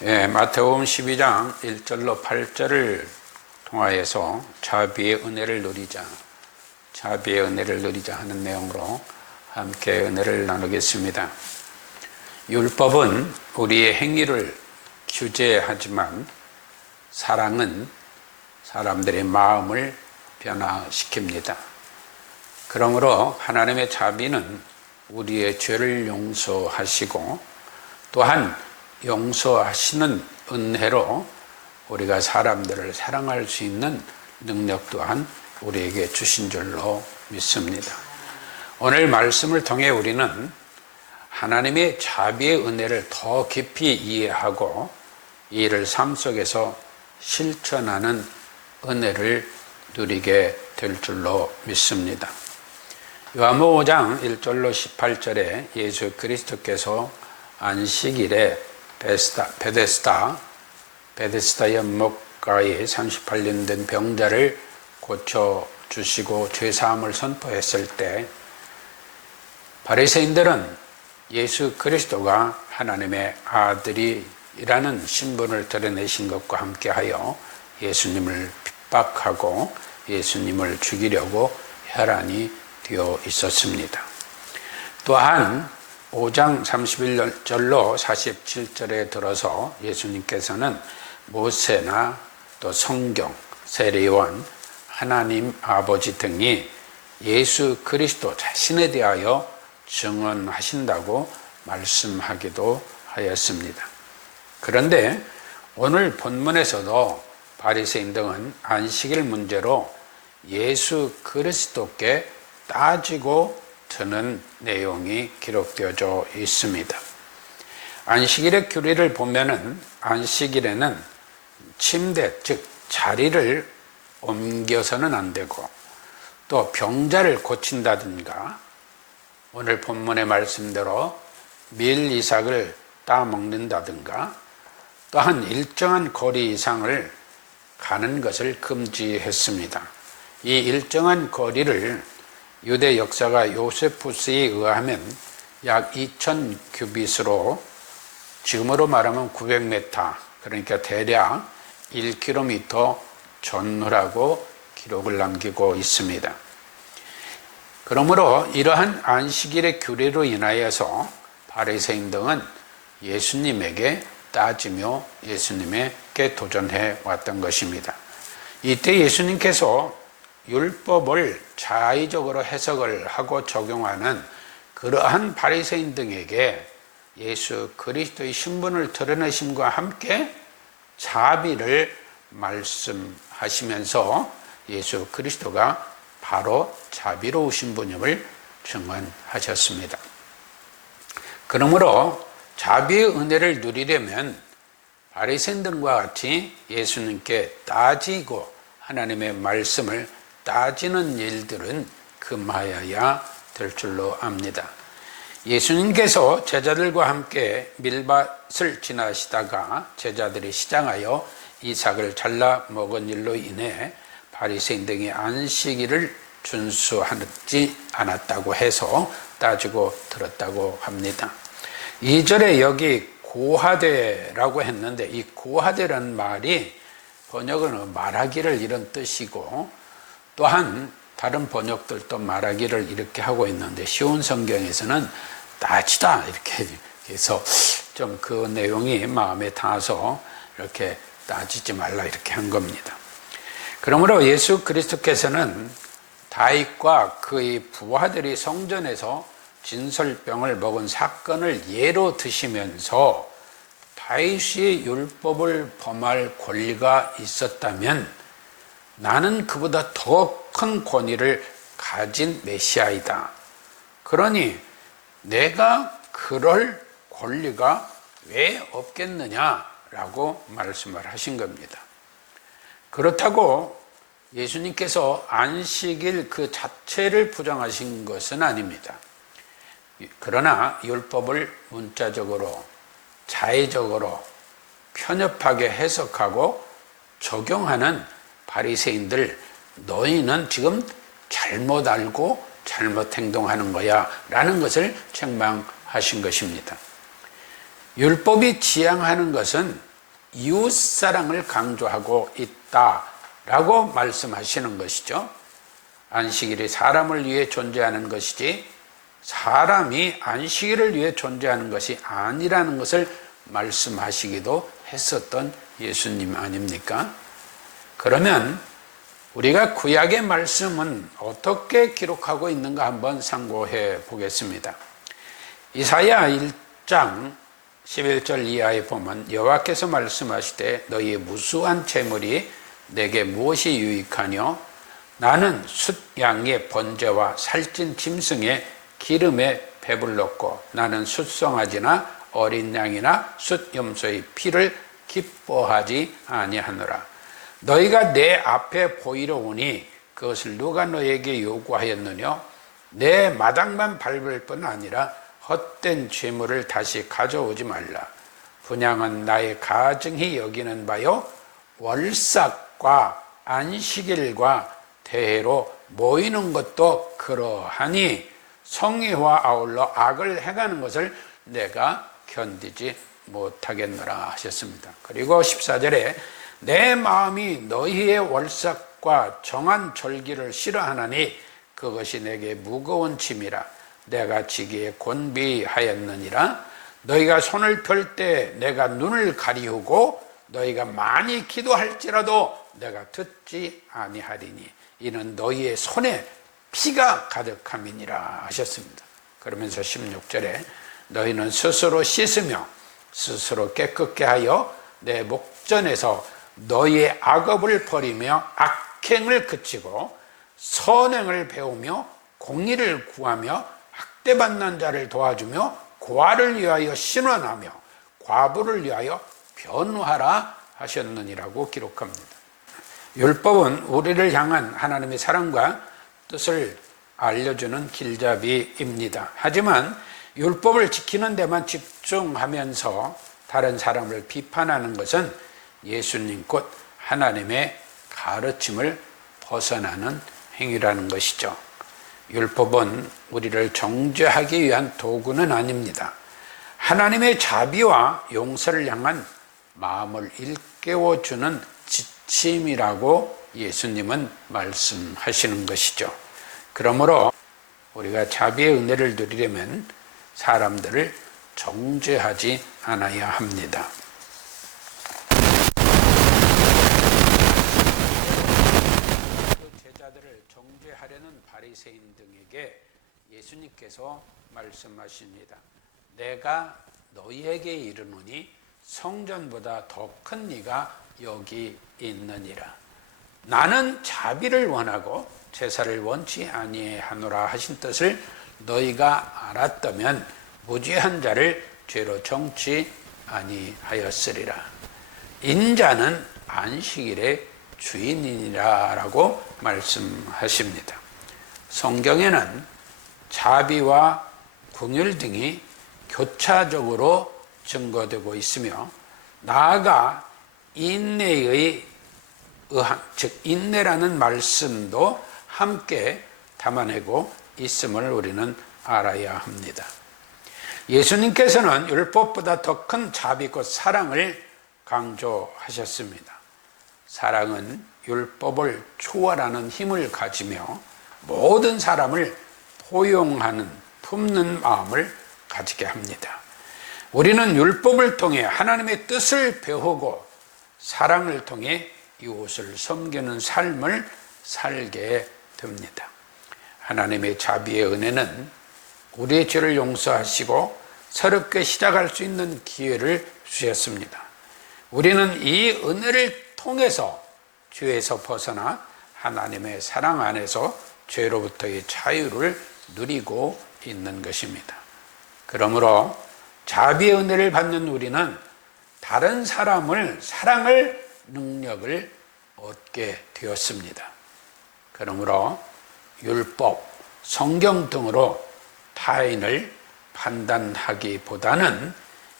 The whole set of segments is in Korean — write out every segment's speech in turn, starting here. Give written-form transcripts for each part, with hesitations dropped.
마태복음 12장 1절로 8절을 통하여서 자비의 은혜를 누리자 하는 내용으로 함께 은혜를 나누겠습니다. 율법은 우리의 행위를 규제하지만 사랑은 사람들의 마음을 변화시킵니다. 그러므로 하나님의 자비는 우리의 죄를 용서하시고 또한 용서하시는 은혜로 우리가 사람들을 사랑할 수 있는 능력 또한 우리에게 주신 줄로 믿습니다. 오늘 말씀을 통해 우리는 하나님의 자비의 은혜를 더 깊이 이해하고 이를 삶 속에서 실천하는 은혜를 누리게 될 줄로 믿습니다. 요한복음 5장 1절로 18절에 예수 그리스도께서 안식일에 베데스다 연못가에 38년 된 병자를 고쳐주시고 죄사함을 선포했을 때 바리새인들은 예수 그리스도가 하나님의 아들이라는 신분을 드러내신 것과 함께하여 예수님을 핍박하고 예수님을 죽이려고 혈안이 되어 있었습니다. 또한 5장 31절로 47절에 들어서 예수님께서는 모세나 또 성경, 세례요한, 하나님 아버지 등이 예수 그리스도 자신에 대하여 증언하신다고 말씀하기도 하였습니다. 그런데 오늘 본문에서도 바리새인 등은 안식일 문제로 예수 그리스도께 따지고 드는 내용이 기록되어져 있습니다. 안식일의 규례를 보면은 안식일에는 침대, 즉 자리를 옮겨서는 안 되고 또 병자를 고친다든가 오늘 본문의 말씀대로 밀 이삭을 따먹는다든가 또한 일정한 거리 이상을 가는 것을 금지했습니다. 이 일정한 거리를 유대 역사가 요세푸스에 의하면 약 2000 규빗으로 지금으로 말하면 900m, 그러니까 대략 1km 전후라고 기록을 남기고 있습니다. 그러므로 이러한 안식일의 규례로 인하여서 바리새인 등은 예수님에게 따지며 예수님에게 도전해 왔던 것입니다. 이때 예수님께서 율법을 자의적으로 해석을 하고 적용하는 그러한 바리새인 등에게 예수 그리스도의 신분을 드러내심과 함께 자비를 말씀하시면서 예수 그리스도가 바로 자비로우신 분임을 증언하셨습니다. 그러므로 자비의 은혜를 누리려면 바리새인들과 같이 예수님께 따지고 하나님의 말씀을 따지는 일들은 금하여야 될 줄로 압니다. 예수님께서 제자들과 함께 밀밭을 지나시다가 제자들이 시장하여 이삭을 잘라 먹은 일로 인해 바리새인 등이 안식일을 준수하지 않았다고 해서 따지고 들었다고 합니다. 2절에 여기 고하되라고 했는데 이 고하되라는 말이 번역은 말하기를 이런 뜻이고 또한 다른 번역들도 말하기를 이렇게 하고 있는데 쉬운 성경에서는 따지다 이렇게 해서 좀 그 내용이 마음에 닿아서 이렇게 따지지 말라 이렇게 한 겁니다. 그러므로 예수 그리스도께서는 다윗과 그의 부하들이 성전에서 진설병을 먹은 사건을 예로 드시면서 다윗이 율법을 범할 권리가 있었다면 나는 그보다 더 큰 권위를 가진 메시아이다. 그러니 내가 그럴 권리가 왜 없겠느냐라고 말씀을 하신 겁니다. 그렇다고 예수님께서 안식일 그 자체를 부정하신 것은 아닙니다. 그러나 율법을 문자적으로 자의적으로 편협하게 해석하고 적용하는 바리새인들, 너희는 지금 잘못 알고 잘못 행동하는 거야 라는 것을 책망하신 것입니다. 율법이 지향하는 것은 이웃사랑을 강조하고 있다라고 말씀하시는 것이죠. 안식일이 사람을 위해 존재하는 것이지 사람이 안식일을 위해 존재하는 것이 아니라는 것을 말씀하시기도 했었던 예수님 아닙니까? 그러면 우리가 구약의 말씀은 어떻게 기록하고 있는가 한번 상고해 보겠습니다. 이사야 1장 11절 이하에 보면 여호와께서 말씀하시되 너희의 무수한 재물이 내게 무엇이 유익하뇨? 나는 숫양의 번제와 살찐 짐승의 기름에 배불렀고 나는 숫송아지나 어린 양이나 숫염소의 피를 기뻐하지 아니하노라. 너희가 내 앞에 보이러 오니 그것을 누가 너에게 요구하였느냐? 내 마당만 밟을 뿐 아니라 헛된 죄물을 다시 가져오지 말라. 분향은 나의 가증히 여기는 바요 월삭과 안식일과 대회로 모이는 것도 그러하니 성회와 아울러 악을 행하는 것을 내가 견디지 못하겠노라 하셨습니다. 그리고 14절에 내 마음이 너희의 월삭과 정한 절기를 싫어하나니 그것이 내게 무거운 짐이라. 내가 지기에 곤비하였느니라. 너희가 손을 펼 때 내가 눈을 가리우고 너희가 많이 기도할지라도 내가 듣지 아니하리니 이는 너희의 손에 피가 가득함이니라 하셨습니다. 그러면서 16절에 너희는 스스로 씻으며 스스로 깨끗게 하여 내 목전에서 너희의 악업을 버리며 악행을 그치고 선행을 배우며 공의를 구하며 학대받는 자를 도와주며 고아를 위하여 신원하며 과부를 위하여 변호하라 하셨느니라고 기록합니다. 율법은 우리를 향한 하나님의 사랑과 뜻을 알려주는 길잡이입니다. 하지만 율법을 지키는 데만 집중하면서 다른 사람을 비판하는 것은 예수님 곧 하나님의 가르침을 벗어나는 행위라는 것이죠. 율법은 우리를 정죄하기 위한 도구는 아닙니다. 하나님의 자비와 용서를 향한 마음을 일깨워주는 지침이라고 예수님은 말씀하시는 것이죠. 그러므로 우리가 자비의 은혜를 누리려면 사람들을 정죄하지 않아야 합니다. 제자들을 정죄하려는 바리새인 등에게 예수님께서 말씀하십니다. 내가 너희에게 이르노니 성전보다 더 큰 이가 여기 있느니라. 나는 자비를 원하고 제사를 원치 아니하노라 하신 뜻을 너희가 알았다면 무죄한 자를 죄로 정치 아니하였으리라. 인자는 안식일의 주인이니라 라고 말씀하십니다. 성경에는 자비와 긍휼 등이 교차적으로 증거되고 있으며 나아가 인내의 의한, 즉 인내라는 말씀도 함께 담아내고 있음을 우리는 알아야 합니다. 예수님께서는 율법보다 더 큰 자비 곧 사랑을 강조하셨습니다. 사랑은 율법을 초월하는 힘을 가지며 모든 사람을 포용하는 품는 마음을 가지게 합니다. 우리는 율법을 통해 하나님의 뜻을 배우고 사랑을 통해 이웃을 섬기는 삶을 살게 됩니다. 하나님의 자비의 은혜는 우리의 죄를 용서하시고 새롭게 시작할 수 있는 기회를 주셨습니다. 우리는 이 은혜를 통해서 죄에서 벗어나 하나님의 사랑 안에서 죄로부터의 자유를 누리고 있는 것입니다. 그러므로 자비의 은혜를 받는 우리는 다른 사람을 사랑할 능력을 얻게 되었습니다. 그러므로 율법, 성경 등으로 타인을 판단하기보다는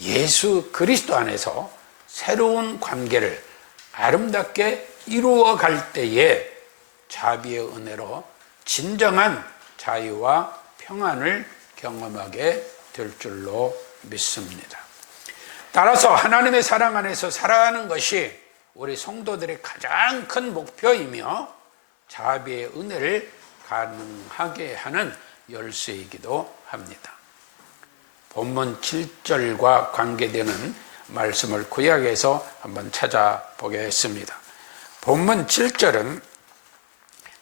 예수 그리스도 안에서 새로운 관계를 아름답게 이루어 갈 때에 자비의 은혜로 진정한 자유와 평안을 경험하게 될 줄로 믿습니다. 따라서 하나님의 사랑 안에서 살아가는 것이 우리 성도들의 가장 큰 목표이며 자비의 은혜를 가능하게 하는 열쇠이기도 합니다. 본문 7절과 관계되는 말씀을 구약에서 한번 찾아보겠습니다. 본문 7절은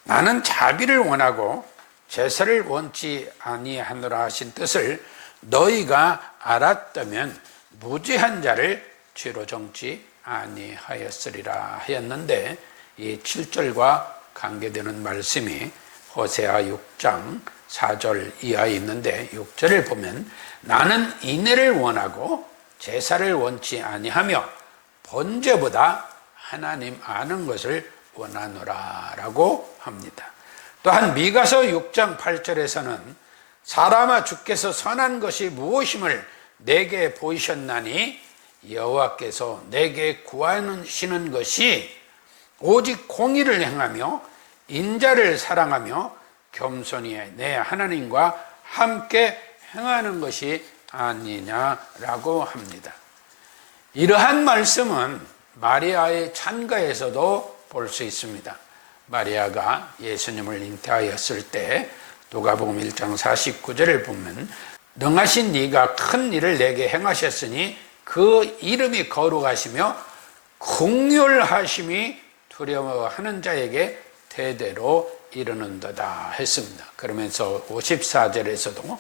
나는 자비를 원하고 제사를 원치 아니하노라 하신 뜻을 너희가 알았다면 무죄한 자를 죄로 정지 아니하였으리라 하였는데, 이 7절과 관계되는 말씀이 호세아 6장 4절 이하에 있는데, 6절을 보면 나는 인애를 원하고 제사를 원치 아니하며 번제보다 하나님 아는 것을 원하노라 라고 합니다. 또한 미가서 6장 8절에서는 사람아 주께서 선한 것이 무엇임을 내게 보이셨나니 여호와께서 내게 구하시는 것이 오직 공의를 행하며 인자를 사랑하며 겸손히 내 하나님과 함께 행하는 것이 아니냐라고 합니다. 이러한 말씀은 마리아의 찬가에서도 볼 수 있습니다. 마리아가 예수님을 잉태하였을 때 누가복음 1장 49절을 보면 능하신 네가 큰 일을 내게 행하셨으니 그 이름이 거룩하시며 긍휼하심이 두려워하는 자에게 대대로 이르는도다 했습니다. 그러면서 54절에서도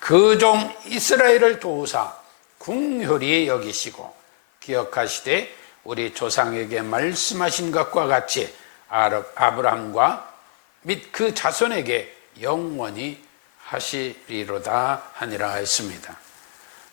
그 종 이스라엘을 도우사 긍휼히 여기시고 기억하시되 우리 조상에게 말씀하신 것과 같이 아브라함과 및 그 자손에게 영원히 하시리로다 하니라 했습니다.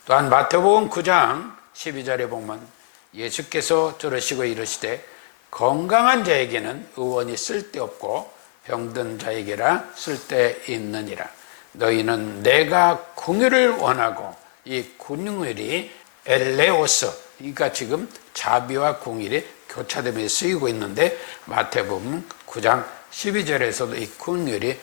또한 마태복음 9장 12절에 보면 예수께서 들으시고 이르시되 건강한 자에게는 의원이 쓸데없고 병든 자에게라 쓸데있느니라. 너희는 내가 긍휼을 원하고, 이 긍휼이 엘레오스, 그러니까 지금 자비와 긍휼이 교차되며 쓰이고 있는데 마태복음 9장 12절에서도 이 긍휼이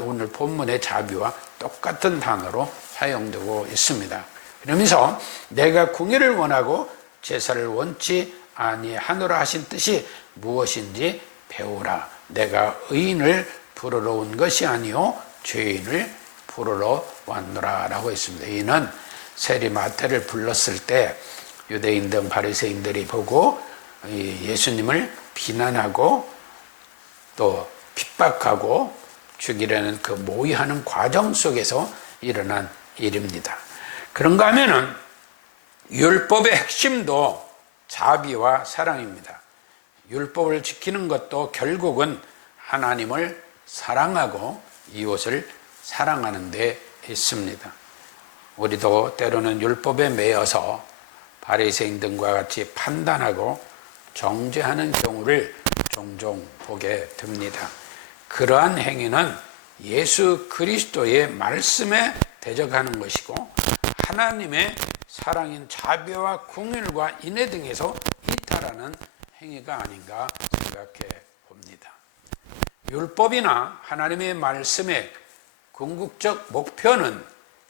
오늘 본문의 자비와 똑같은 단어로 사용되고 있습니다. 그러면서 내가 긍휼을 원하고 제사를 원치 아니하노라 하신 뜻이 무엇인지 배우라. 내가 의인을 부르러 온 것이 아니요 죄인을 부르러 왔노라 라고 했습니다. 이는 세리마태를 불렀을 때 유대인 등 바리새인들이 보고 예수님을 비난하고 또 핍박하고 죽이려는 그 모의하는 과정 속에서 일어난 일입니다. 그런가 하면은 율법의 핵심도 자비와 사랑입니다. 율법을 지키는 것도 결국은 하나님을 사랑하고 이웃을 사랑하는 데 있습니다. 우리도 때로는 율법에 매여서 바리새인 등과 같이 판단하고 정죄하는 경우를 종종 보게 됩니다. 그러한 행위는 예수 그리스도의 말씀에 대적하는 것이고 하나님의 사랑인 자비와 긍휼과 인애 등에서 이탈하는 행위가 아닌가 생각해 봅니다. 율법이나 하나님의 말씀의 궁극적 목표는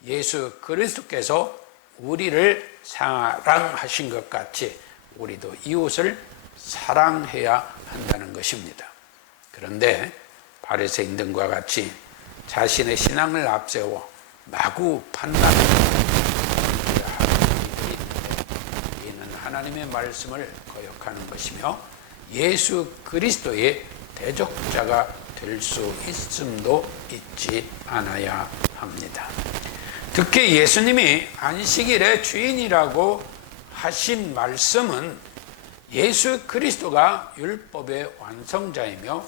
예수 그리스도께서 우리를 사랑하신 것 같이 우리도 이웃을 사랑해야 한다는 것입니다. 그런데 바리새인 등과 같이 자신의 신앙을 앞세워 마구 판단하는 이들이 있는데, 이는 하나님의 말씀을 거역하는 것이며 예수 그리스도의 대적자가 될 수 있음도 잊지 않아야 합니다. 특히 예수님이 안식일의 주인이라고 하신 말씀은 예수 그리스도가 율법의 완성자이며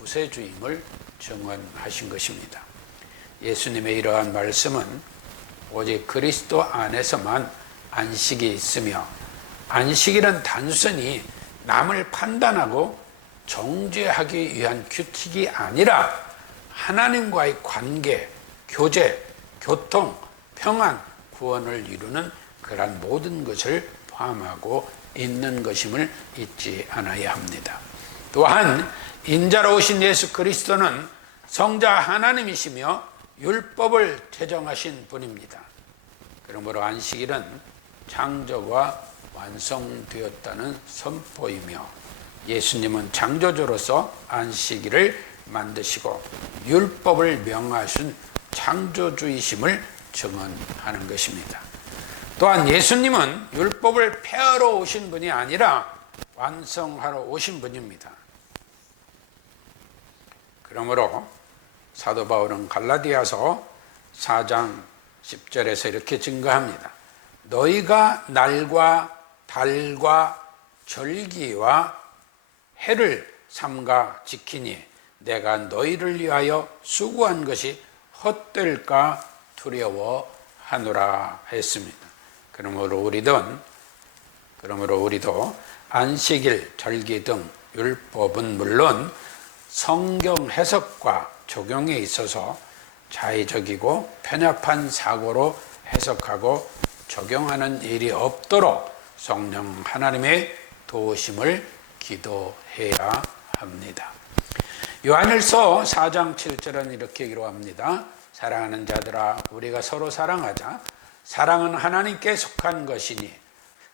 구세주임을 증언하신 것입니다. 예수님의 이러한 말씀은 오직 그리스도 안에서만 안식이 있으며, 안식일은 단순히 남을 판단하고 정죄하기 위한 규칙이 아니라 하나님과의 관계, 교제, 교통, 평안, 구원을 이루는 그러한 모든 것을 포함하고 있는 것임을 잊지 않아야 합니다. 또한 인자로우신 예수 그리스도는 성자 하나님이시며 율법을 제정하신 분입니다. 그러므로 안식일은 창조가 완성되었다는 선포이며, 예수님은 창조주로서 안식일을 만드시고 율법을 명하신 창조주이심을 증언하는 것입니다. 또한 예수님은 율법을 폐하러 오신 분이 아니라 완성하러 오신 분입니다. 그러므로 사도 바울은 갈라디아서 4장 10절에서 이렇게 증거합니다. 너희가 날과 달과 절기와 해를 삼가 지키니 내가 너희를 위하여 수고한 것이 헛될까 두려워하노라 했습니다. 그러므로 우리도 안식일, 절기 등 율법은 물론 성경 해석과 적용에 있어서 자의적이고 편협한 사고로 해석하고 적용하는 일이 없도록 성령 하나님의 도우심을 기도해야 합니다. 요한일서 4장 7절은 이렇게 기록합니다. 사랑하는 자들아, 우리가 서로 사랑하자. 사랑은 하나님께 속한 것이니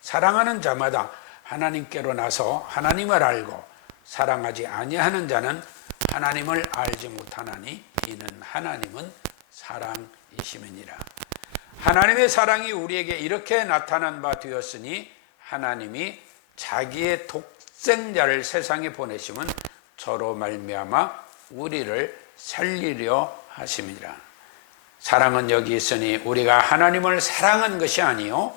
사랑하는 자마다 하나님께로 나서 하나님을 알고 사랑하지 아니하는 자는 하나님을 알지 못하나니 이는 하나님은 사랑이심이니라. 하나님의 사랑이 우리에게 이렇게 나타난 바 되었으니 하나님이 자기의 독생자를 세상에 보내심은 저로 말미암아 우리를 살리려 하심이니라. 사랑은 여기 있으니 우리가 하나님을 사랑한 것이 아니요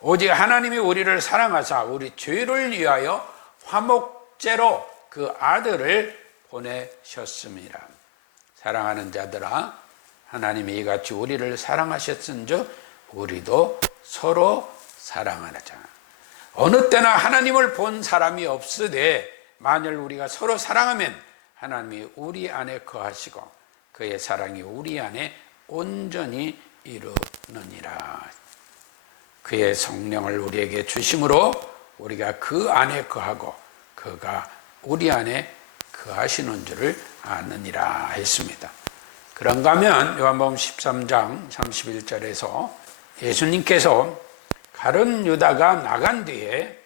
오직 하나님이 우리를 사랑하사 우리 죄를 위하여 화목제로 그 아들을 보내셨습니다. 사랑하는 자들아, 하나님이 이같이 우리를 사랑하셨은즉 우리도 서로 사랑하자. 어느 때나 하나님을 본 사람이 없으되 만일 우리가 서로 사랑하면 하나님이 우리 안에 거하시고 그의 사랑이 우리 안에 온전히 이루느니라. 그의 성령을 우리에게 주심으로 우리가 그 안에 거하고 그가 우리 안에 거하시는 줄을 아느니라 했습니다. 그런가 하면 요한복음 13장 31절에서 예수님께서 가룟 유다가 나간 뒤에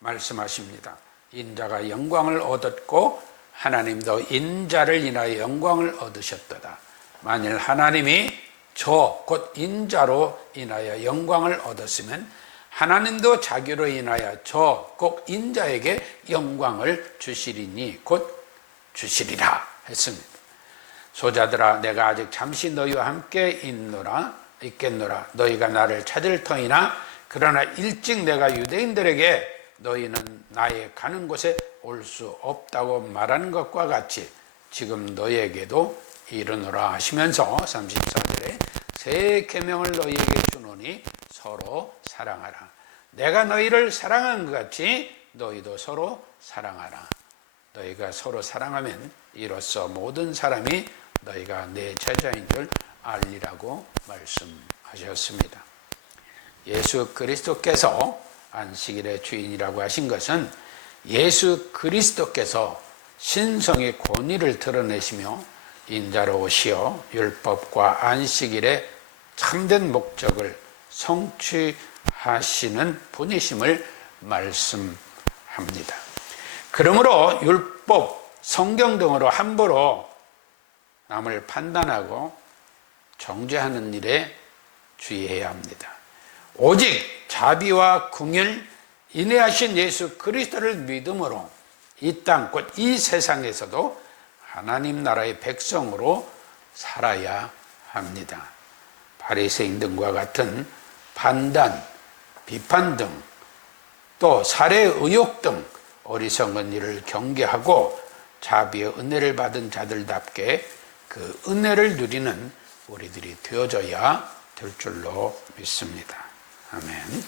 말씀하십니다. 인자가 영광을 얻었고 하나님도 인자를 인하여 영광을 얻으셨도다. 만일 하나님이 저 곧 인자로 인하여 영광을 얻었으면 하나님도 자기로 인하여 저 곧 인자에게 영광을 주시리니 곧 주시리라 했습니다. 소자들아, 내가 아직 잠시 너희와 함께 있겠노라. 너희가 나를 찾을 터이나 그러나 일찍 내가 유대인들에게 너희는 나의 가는 곳에 올 수 없다고 말하는 것과 같이 지금 너희에게도 이르노라 하시면서 34절에 새 계명을 너희에게 주노니 서로 사랑하라. 내가 너희를 사랑한 것 같이 너희도 서로 사랑하라. 너희가 서로 사랑하면 이로써 모든 사람이 너희가 내 제자인 줄 알리라고 말씀하셨습니다. 예수 그리스도께서 안식일의 주인이라고 하신 것은 예수 그리스도께서 신성의 권위를 드러내시며 인자로 오시어 율법과 안식일의 참된 목적을 성취하시는 분이심을 말씀합니다. 그러므로 율법, 성경 등으로 함부로 남을 판단하고 정죄하는 일에 주의해야 합니다. 오직 자비와 긍휼, 인애하신 예수 그리스도를 믿음으로 이 땅 곧 이 세상에서도 하나님 나라의 백성으로 살아야 합니다. 바리새인 등과 같은 판단, 비판 등 또 살해 의혹 등 어리석은 일을 경계하고 자비의 은혜를 받은 자들답게 그 은혜를 누리는 우리들이 되어져야 될 줄로 믿습니다. 아멘.